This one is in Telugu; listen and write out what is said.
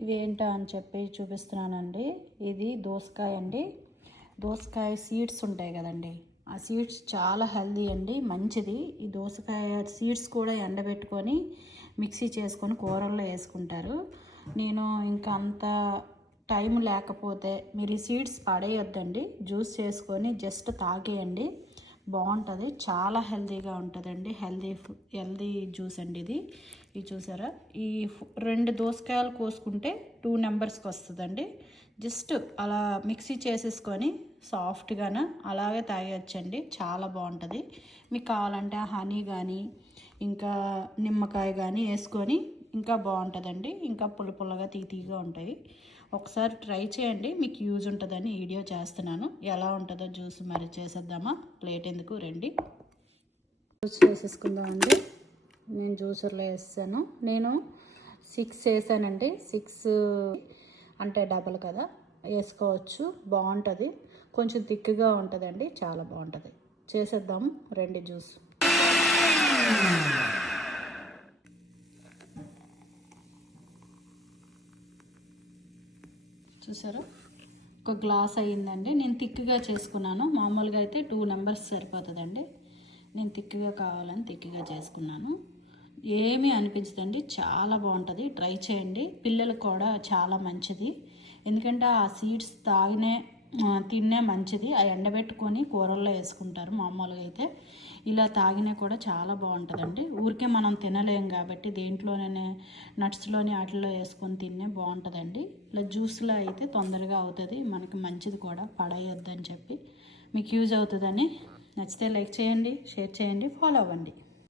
ఇవి ఏంటో అని చెప్పి చూపిస్తున్నానండి. ఇది దోసకాయ అండి. దోసకాయ సీడ్స్ ఉంటాయి కదండి, ఆ సీడ్స్ చాలా హెల్దీ అండి, మంచిది. ఈ దోసకాయ సీడ్స్ కూడా ఎండబెట్టుకొని మిక్సీ చేసుకొని కూరల్లో వేసుకుంటారు. నేను ఇంకా అంత టైం లేకపోతే మీరు ఈ సీడ్స్ పడేయొద్దండి, జ్యూస్ చేసుకొని జస్ట్ తాగేయండి, బాగుంటుంది. చాలా హెల్తీగా ఉంటుందండి. హెల్తీ జ్యూస్ అండి ఇది చూసారా, ఈ 2 దోసకాయలు కోసుకుంటే 2 నెంబర్స్కి వస్తుందండి. జస్ట్ అలా మిక్సీ చేసేసుకొని సాఫ్ట్గాన అలాగే తాగేయచ్చండి, చాలా బాగుంటుంది. మీకు కావాలంటే హనీ కానీ ఇంకా నిమ్మకాయ కానీ వేసుకొని ఇంకా బాగుంటుందండి, ఇంకా పుల్లగా తీగా ఉంటాయి. ఒకసారి ట్రై చేయండి, మీకు యూజ్ ఉంటుందని వీడియో చేస్తున్నాను. ఎలా ఉంటుందో జ్యూస్ మరి చేసేద్దామా, లేట్ ఎందుకు రండి. జ్యూస్ చేసేసుకుందామండి. నేను జ్యూసర్లో వేసాను, నేను 6 వేసానండి. 6 అంటే డబల్ కదా, వేసుకోవచ్చు, బాగుంటుంది. కొంచెం థిక్గా ఉంటుందండి, చాలా బాగుంటుంది. చేసేద్దాము రండి జ్యూస్. చూసారా, ఒక గ్లాస్ అయ్యిందండి. నేను థిక్గా చేసుకున్నాను, మామూలుగా అయితే 2 నెంబర్స్ సరిపోతుందండి. నేను థిక్గా కావాలని థిక్గా చేసుకున్నాను. ఏమీ అనిపించదండి, చాలా బాగుంటుంది. ట్రై చేయండి, పిల్లలకు కూడా చాలా మంచిది. ఎందుకంటే ఆ సీడ్స్ తినే మంచిది. ఆ ఎండబెట్టుకొని కూరల్లో వేసుకుంటారు. మామూలుగా అయితే ఇలా తాగినా కూడా చాలా బాగుంటుందండి. ఊరికే మనం తినలేం కాబట్టి దేంట్లోనే నట్స్లోని వాటిల్లో వేసుకొని తినే బాగుంటుందండి. ఇలా జ్యూస్లో అయితే తొందరగా అవుతుంది, మనకి మంచిది కూడా, పడేయొద్దని చెప్పి. మీకు యూజ్ అవుతుందని నచ్చితే లైక్ చేయండి, షేర్ చేయండి, ఫాలో అవ్వండి.